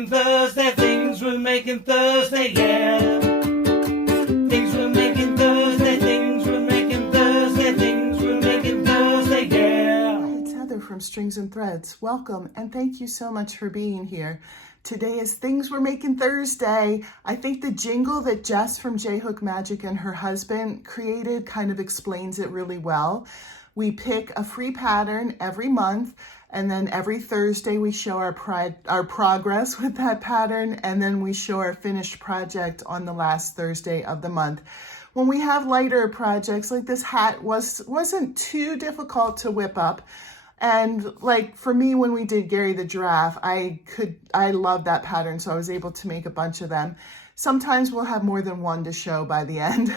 making Thursday, things we're making Thursday, yeah. Things we're making Thursday, things we're making Thursday, things we're making Thursday, yeah. It's Heather from Strings and Threads. Welcome and thank you so much for being here. Today is Things We're Making Thursday. I think the jingle that Jess from J-Hook Magic and her husband created kind of explains it really well. We pick a free pattern every month, and then every Thursday we show our progress with that pattern, and then we show our finished project on the last Thursday of the month. When we have lighter projects, like this hat wasn't too difficult to whip up. And like for me, when we did Gary the Giraffe, I love that pattern, so I was able to make a bunch of them. Sometimes we'll have more than one to show by the end.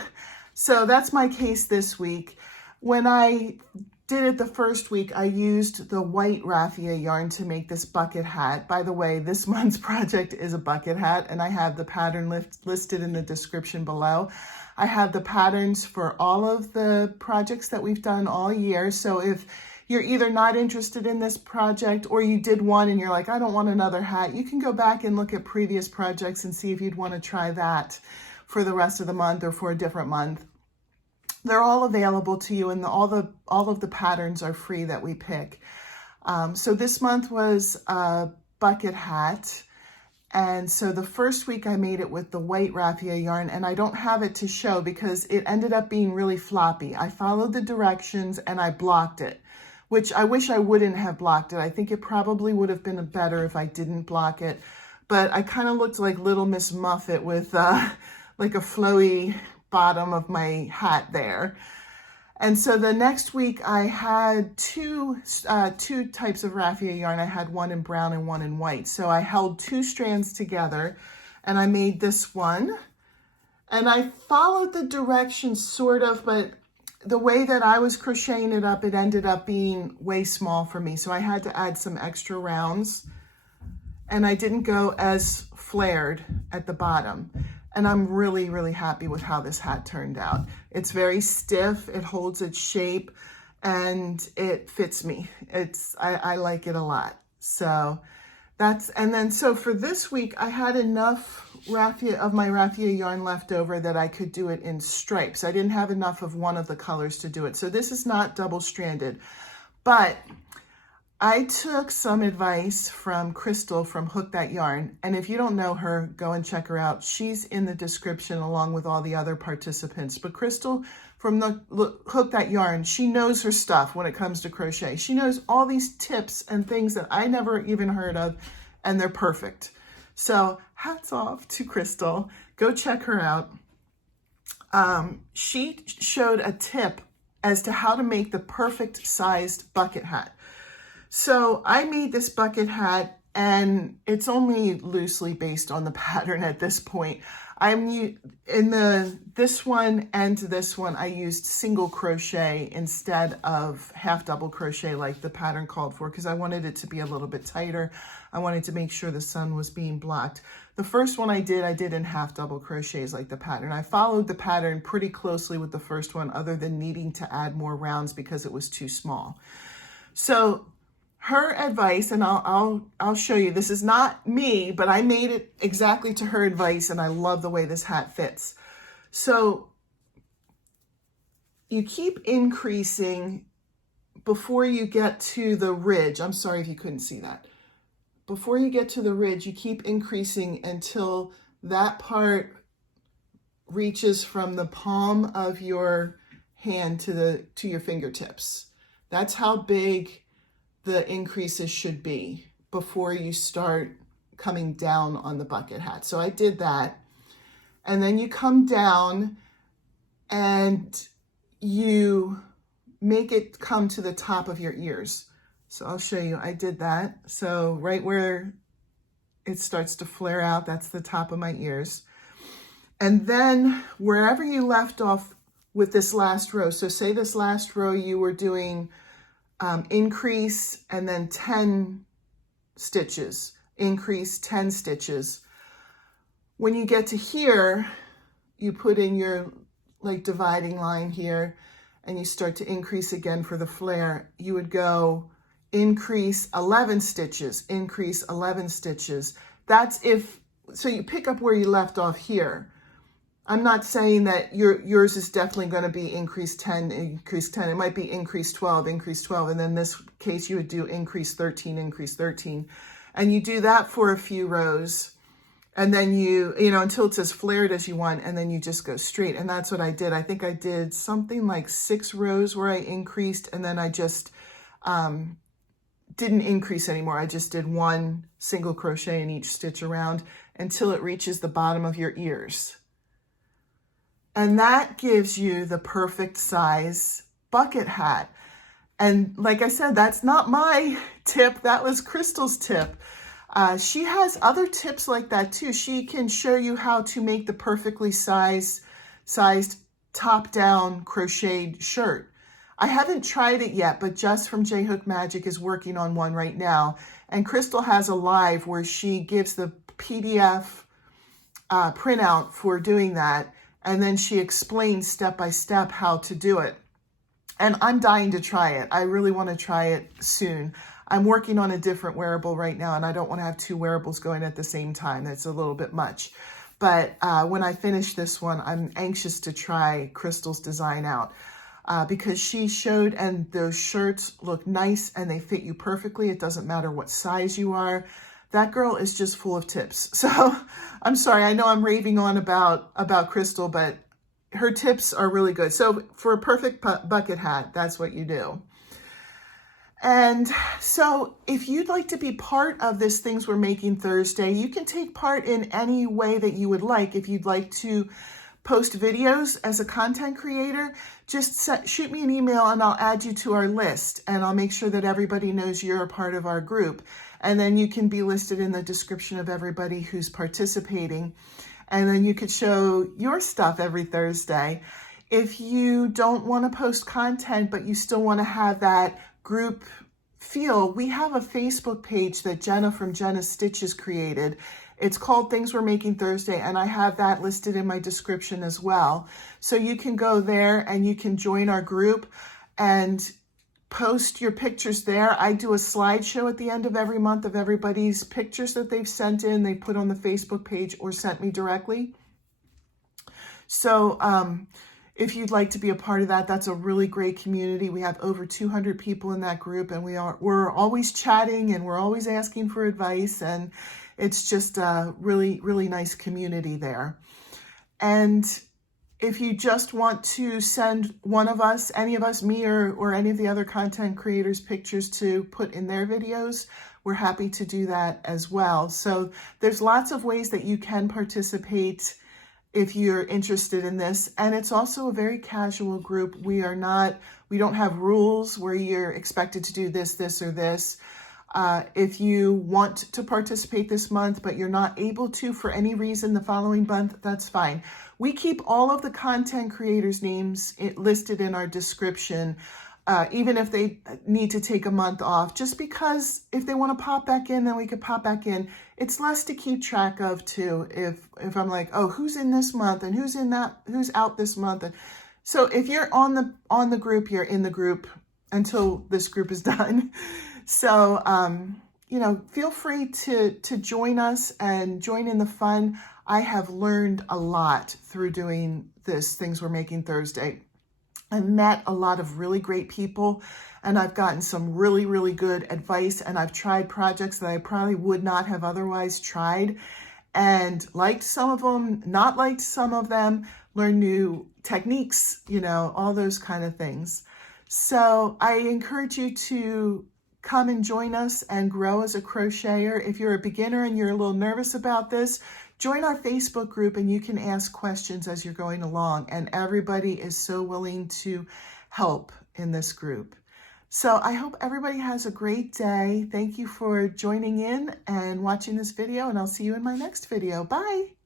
So that's my case this week. When I did it the first week, I used the white raffia yarn to make this bucket hat. By the way, this month's project is a bucket hat, and I have the pattern listed in the description below. I have the patterns for all of the projects that we've done all year. So if you're either not interested in this project or you did one and you're like, I don't want another hat, you can go back and look at previous projects and see if you'd want to try that for the rest of the month or for a different month. They're all available to you, and all of the patterns are free that we pick. So this month was a bucket hat. And so the first week I made it with the white raffia yarn, and I don't have it to show because it ended up being really floppy. I followed the directions and I blocked it, which I wish I wouldn't have blocked it. I think it probably would have been better if I didn't block it. But I kind of looked like Little Miss Muffet with like a flowy bottom of my hat there. And so the next week I had two types of raffia yarn. I had one in brown and one in white. So I held two strands together and I made this one. And I followed the directions sort of, but the way that I was crocheting it up, it ended up being way small for me. So I had to add some extra rounds, and I didn't go as flared at the bottom. And I'm really, really happy with how this hat turned out. It's very stiff, it holds its shape, and it fits me. I like it a lot. So so for this week, I had enough my raffia yarn left over that I could do it in stripes. I didn't have enough of one of the colors to do it. So this is not double-stranded, but I took some advice from Crystal from Hoot That Yarn. And if you don't know her, go and check her out. She's in the description along with all the other participants. But Crystal from the Hoot That Yarn, she knows her stuff when it comes to crochet. She knows all these tips and things that I never even heard of, and they're perfect. So hats off to Crystal. Go check her out. She showed a tip as to how to make the perfect sized bucket hat. So I made this bucket hat, and it's only loosely based on the pattern at this point. This one and this one, I used single crochet instead of half double crochet like the pattern called for, because I wanted it to be a little bit tighter. I wanted to make sure the sun was being blocked. The first one I did in half double crochets like the pattern. I followed the pattern pretty closely with the first one, other than needing to add more rounds because it was too small. So her advice, and I'll show you, this is not me, but I made it exactly to her advice, and I love the way this hat fits. So you keep increasing before you get to the ridge. I'm sorry if you couldn't see that. Before you get to the ridge, you keep increasing until that part reaches from the palm of your hand to your fingertips. That's how big the increases should be before you start coming down on the bucket hat. So I did that. And then you come down and you make it come to the top of your ears. So I'll show you, I did that. So right where it starts to flare out, that's the top of my ears. And then wherever you left off with this last row, so say this last row you were doing increase and then 10 stitches, increase 10 stitches. When you get to here, you put in your like dividing line here, and you start to increase again for the flare. You would go increase 11 stitches, increase 11 stitches, so you pick up where you left off here. I'm not saying that yours is definitely going to be increase 10, increase 10. It might be increase 12, increase 12. And then in this case, you would do increase 13, increase 13. And you do that for a few rows. And then you know, until it's as flared as you want. And then you just go straight. And that's what I did. I think I did something like 6 rows where I increased. And then I just didn't increase anymore. I just did 1 single crochet in each stitch around until it reaches the bottom of your ears. And that gives you the perfect size bucket hat. And like I said, that's not my tip. That was Crystal's tip. She has other tips like that too. She can show you how to make the perfectly sized top-down crocheted shirt. I haven't tried it yet, but Jess from J Hook Magic is working on one right now. And Crystal has a live where she gives the PDF printout for doing that. And then she explains step by step how to do it. And I'm dying to try it. I really want to try it soon. I'm working on a different wearable right now, and I don't want to have 2 wearables going at the same time. That's a little bit much. But when I finish this one, I'm anxious to try Crystal's design out because she showed, and those shirts look nice and they fit you perfectly. It doesn't matter what size you are. That girl is just full of tips. So I'm sorry, I know I'm raving on about Crystal, but her tips are really good. So for a perfect bucket hat, that's what you do. And so if you'd like to be part of this Things We're Making Thursday, you can take part in any way that you would like. If you'd like to post videos as a content creator, just shoot me an email and I'll add you to our list, and I'll make sure that everybody knows you're a part of our group. And then you can be listed in the description of everybody who's participating. And then you could show your stuff every Thursday. If you don't want to post content, but you still want to have that group feel, we have a Facebook page that Jenna from Jenna's Stitches created. It's called Things We're Making Thursday, and I have that listed in my description as well. So you can go there and you can join our group and post your pictures there. I do a slideshow at the end of every month of everybody's pictures that they've sent in, they put on the Facebook page or sent me directly. So if you'd like to be a part of that, that's a really great community. We have over 200 people in that group, and we're always chatting and we're always asking for advice, and it's just a really, really nice community there. And if you just want to send one of us, any of us, me or any of the other content creators, pictures to put in their videos, we're happy to do that as well. So there's lots of ways that you can participate if you're interested in this. And it's also a very casual group. We don't have rules where you're expected to do this, this, or this. If you want to participate this month, but you're not able to for any reason the following month, that's fine. We keep all of the content creators' names listed in our description, even if they need to take a month off, just because if they want to pop back in, then we could pop back in. It's less to keep track of too. If I'm like, oh, who's in this month and who's out this month. And so if you're on the group, you're in the group until this group is done. So, feel free to join us and join in the fun. I have learned a lot through doing this Things We're Making Thursday. I've met a lot of really great people, and I've gotten some really, really good advice, and I've tried projects that I probably would not have otherwise tried, and liked some of them, not liked some of them, learned new techniques, all those kind of things. So I encourage you to come and join us and grow as a crocheter. If you're a beginner and you're a little nervous about this, join our Facebook group and you can ask questions as you're going along. And everybody is so willing to help in this group. So I hope everybody has a great day. Thank you for joining in and watching this video, and I'll see you in my next video. Bye.